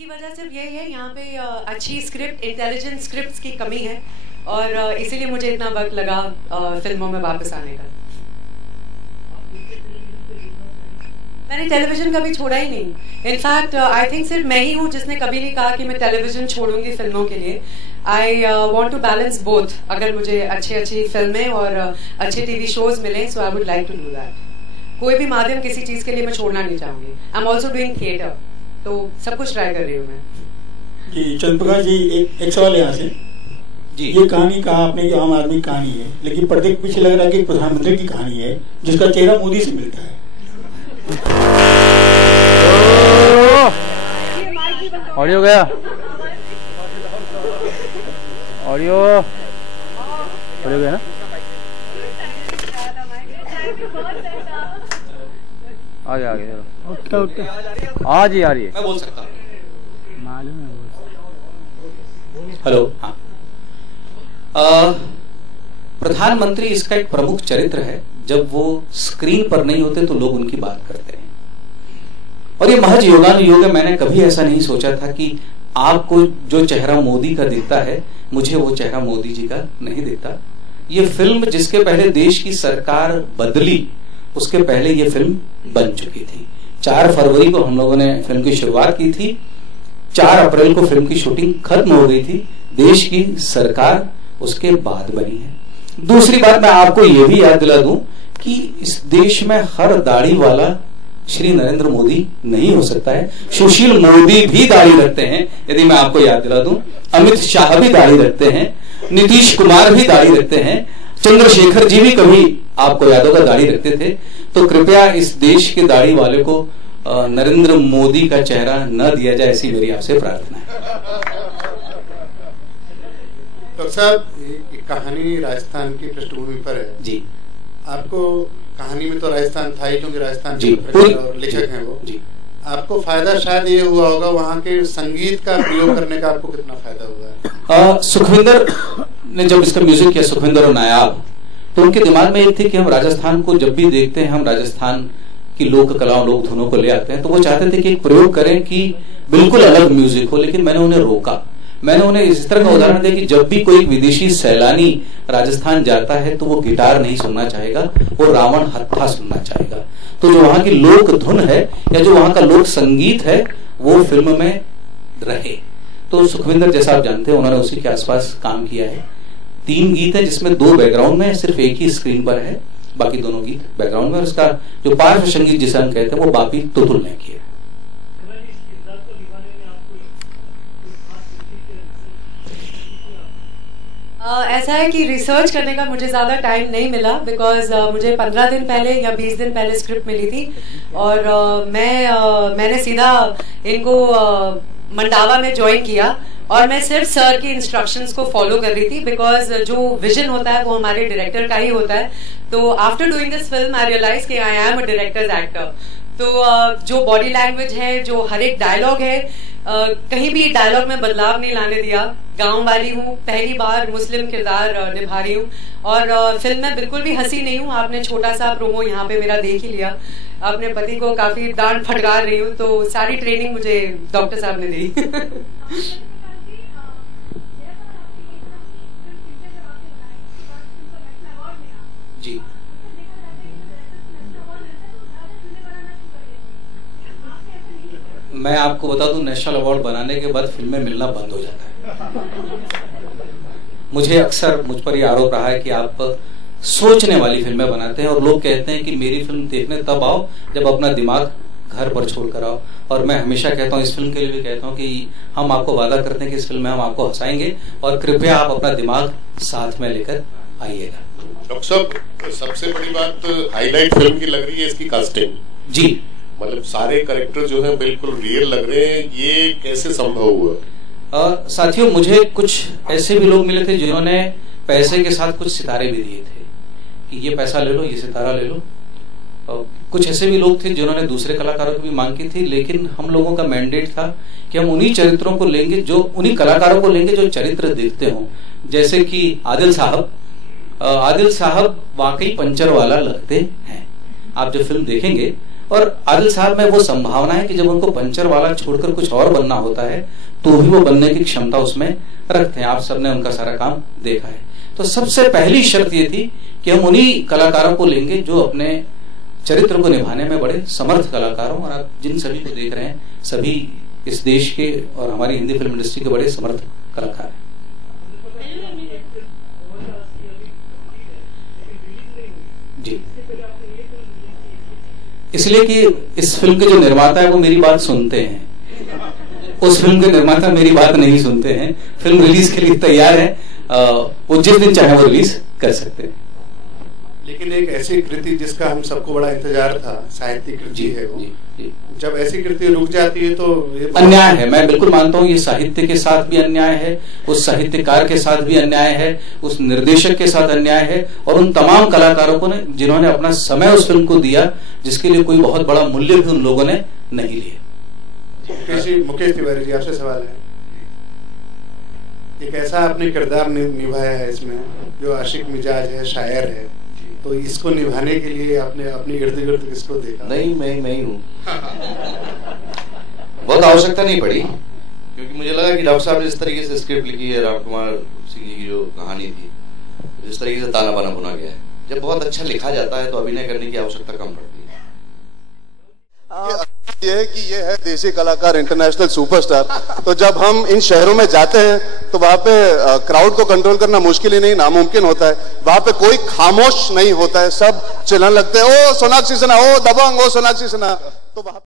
इसकी वजह सिर्फ यही है, यहाँ पे अच्छी स्क्रिप्ट, इंटेलिजेंट स्क्रिप्ट्स की कमी है और इसीलिए मुझे इतना वक्त लगा फिल्मों में वापस आने का। मैंने टेलीविजन कभी छोड़ा ही नहीं। इनफैक्ट आई थिंक सिर्फ मैं ही हूँ जिसने कभी नहीं कहा कि मैं टेलीविजन छोड़ूंगी फिल्मों के लिए। I want to balance both. अगर मुझे अच्छी फिल्में और अच्छे टीवी शोज मिले so I would like to do that. कोई भी माध्यम किसी चीज के लिए मैं छोड़ना नहीं चाहूंगी। I am also doing theatre, तो सब कुछ ट्राई कर रही हूँ मैं। जी चंद्रप्रकाश जी, एक सवाल यहाँ से जी। ये कहानी कहा आपने कि आम आदमी की कहानी है, लेकिन पर्दे के पीछे लग रहा है कि प्रधानमंत्री की कहानी है जिसका चेहरा मोदी से मिलता है। ऑडियो गया, ऑडियो गया ना। आगे चलो। ओके आज ही आ रही है। मैं बोल सकता हूँ, मालूम है। हेलो। हाँ, प्रधानमंत्री इसका एक प्रमुख चरित्र है। जब वो स्क्रीन पर नहीं होते तो लोग उनकी बात करते हैं और ये महज योगानुयोग है। मैंने कभी ऐसा नहीं सोचा था कि आपको जो चेहरा मोदी का दिखता है मुझे वो चेहरा मोदी जी का नहीं दिखता। ये फिल्म जिसके पहले देश की सरकार बदली उसके पहले ये फिल्म बन चुकी थी। 4 फरवरी को हम लोगों ने फिल्म की शुरुआत की थी, 4 अप्रैल को फिल्म की शूटिंग खत्म हो गई थी। देश की सरकार उसके बाद बनी है। दूसरी बात, मैं आपको यह भी याद दिला दूं कि इस देश में हर दाढ़ी वाला श्री नरेंद्र मोदी नहीं हो सकता है। सुशील मोदी भी दाढ़ी रखते हैं, यदि मैं आपको याद दिला दूं। अमित शाह भी दाढ़ी रखते हैं, नीतीश कुमार भी दाढ़ी रखते हैं, चंद्रशेखर जी भी कभी आपको याद होगा दाढ़ी रखते थे। तो कृपया इस देश के दाढ़ी वाले को नरेंद्र मोदी का चेहरा न दिया जाए, ऐसी मेरी आपसे प्रार्थना है। डॉक्टर साहब, कहानी राजस्थान की पृष्ठभूमि पर है जी। आपको कहानी में तो राजस्थान था ही, क्योंकि राजस्थान जी और लेखक हैं वो जी। आपको फायदा शायद ये हुआ होगा वहाँ के संगीत का प्रयोग करने का, आपको कितना फायदा हुआ है? सुखविंदर ने जब इसका म्यूजिक किया, सुखविंदर और नायाब, तो उनके दिमाग में ये थी कि हम राजस्थान को जब भी देखते हैं, हम राजस्थान की लोक कलाओं, लोक धुनों को ले आते हैं, तो वो चाहते थे कि एक प्रयोग करें कि बिल्कुल अलग म्यूजिक हो। लेकिन मैंने उन्हें रोका। मैंने उन्हें इस तरह का उदाहरण दिया कि जब भी कोई विदेशी सैलानी राजस्थान जाता है तो वो गिटार नहीं सुनना चाहेगा, वो रावण हत्था सुनना चाहेगा। तो जो वहां की लोक धुन है या जो वहां का लोक संगीत है वो फिल्म में रहे। तो सुखविंदर, जैसा आप जानते हैं, उन्होंने उसी के आसपास काम किया है। 3 गीत है जिसमें 2 बैकग्राउंड में, सिर्फ एक ही स्क्रीन पर है, बाकी दोनों गीत बैकग्राउंड में। और उसका जो पार्श्व संगीत जिसे हम कहते हैं वो बापी तुतुल ने किया। ऐसा है कि रिसर्च करने का मुझे ज़्यादा टाइम नहीं मिला, बिकॉज मुझे 15 दिन पहले या 20 दिन पहले स्क्रिप्ट मिली थी और मैंने सीधा इनको मंडावा में ज्वाइन किया और मैं सिर्फ सर की इंस्ट्रक्शंस को फॉलो कर रही थी, बिकॉज जो विजन होता है वो हमारे डायरेक्टर का ही होता है। तो after doing this film I realise कि I am a director's actor. तो जो बॉडी लैंग्वेज है, जो हर एक डायलॉग है, कहीं भी डायलॉग में बदलाव नहीं लाने दिया। गांव वाली हूँ, पहली बार मुस्लिम किरदार निभा रही हूँ और फिल्म में बिल्कुल भी हंसी नहीं हूँ। आपने छोटा सा प्रोमो यहाँ पे मेरा देख ही लिया। अपने पति को काफी डांट फटकार रही हूँ, तो सारी ट्रेनिंग मुझे डॉक्टर साहब ने दी। जी, मैं आपको बता दूं, नेशनल अवार्ड बनाने के बाद फिल्में मिलना बंद हो जाता है। मुझे अक्सर मुझ पर यह आरोप रहा है कि आप सोचने वाली फिल्में बनाते हैं और लोग कहते हैं कि मेरी फिल्म देखने तब आओ जब अपना दिमाग घर पर छोड़कर आओ। और मैं हमेशा कहता हूँ, इस फिल्म के लिए भी कहता हूँ कि हम आपको वादा करते हैं कि इस फिल्म में हम आपको हंसाएंगे और कृपया आप अपना दिमाग साथ में लेकर आइएगा। डॉक्टर साहब, सबसे बड़ी बात हाईलाइट फिल्म की लग रही है इसकी कास्टिंग जी। मतलब सारे कैरेक्टर जो है बिल्कुल रियल लग रहे हैं, ये कैसे संभव हुआ? साथियों, मुझे कुछ ऐसे भी लोग मिले थे जिन्होंने पैसे के साथ कुछ सितारे भी दिए थे कि ये पैसा ले लो, ये सितारा ले लो। कुछ ऐसे भी लोग थे जिन्होंने दूसरे कलाकारों की भी मांग की थी, लेकिन हम लोगों का मैंडेट था कि हम उन्हीं चरित्रों को लेंगे, जो उन्हीं कलाकारों को लेंगे जो चरित्र देखते हों। जैसे कि आदिल साहब वाकई पंचर वाला लगते हैं। आप जब फिल्म देखेंगे और आदिल साहब में वो संभावना है कि जब उनको पंचर वाला छोड़कर कुछ और बनना होता है तो भी वो बनने की क्षमता उसमें रखते हैं। आप सबने उनका सारा काम देखा है। तो सबसे पहली शर्त ये थी कि हम उन्हीं कलाकारों को लेंगे जो अपने चरित्र को निभाने में बड़े समर्थ कलाकार हों। और आप जिन सभी को देख रहे हैं सभी इस देश के और हमारी हिंदी फिल्म इंडस्ट्री के बड़े समर्थ कलाकार हैं। जी, इसलिए कि इस फिल्म के जो निर्माता है वो मेरी बात सुनते हैं, उस फिल्म के निर्माता मेरी बात नहीं सुनते हैं। फिल्म रिलीज के लिए तैयार है, वो जिस दिन चाहे वो रिलीज कर सकते हैं। लेकिन एक ऐसी कृति जिसका हम सबको बड़ा इंतजार था, साहित्यिक कृति है वो, जब ऐसी कृति रुक जाती है तो ये अन्याय है। मैं बिल्कुल मानता हूँ ये साहित्य के साथ भी अन्याय है, उस साहित्यकार के साथ भी अन्याय है, उस निर्देशक के साथ अन्याय है और उन तमाम कलाकारों को ने जिन्होंने अपना समय उस फिल्म को दिया, जिसके लिए कोई बहुत बड़ा मूल्य भी उन लोगों ने नहीं लिया। मुकेश तिवारी जी, आपसे सवाल है, एक ऐसा आपने किरदार निभाया है इसमें जो आशिक मिजाज है, शायर है, तो इसको निभाने के लिए आपने अपने इर्द गिर्द किसको देखा? नहीं, मैं ही हूँ। बहुत आवश्यकता नहीं पड़ी, क्योंकि मुझे लगा कि डॉक्टर साहब ने जिस तरीके से स्क्रिप्ट लिखी है, राम कुमार सिंह जी की जो कहानी थी, जिस तरीके से ताना बाना बुना गया है, जब बहुत अच्छा लिखा जाता है तो अभिनय करने की आवश्यकता कम पड़ती है। ये है कि ये है देसी कलाकार, इंटरनेशनल सुपरस्टार। तो जब हम इन शहरों में जाते हैं तो वहाँ पे क्राउड को कंट्रोल करना मुश्किल ही नहीं, नामुमकिन होता है। वहाँ पे कोई खामोश नहीं होता है, सब चिल्लाने लगते हैं, ओ सोनाक्षी सिन्हा, ओ दबंग, ओ सोनाक्षी सिन्हा। तो वहाँ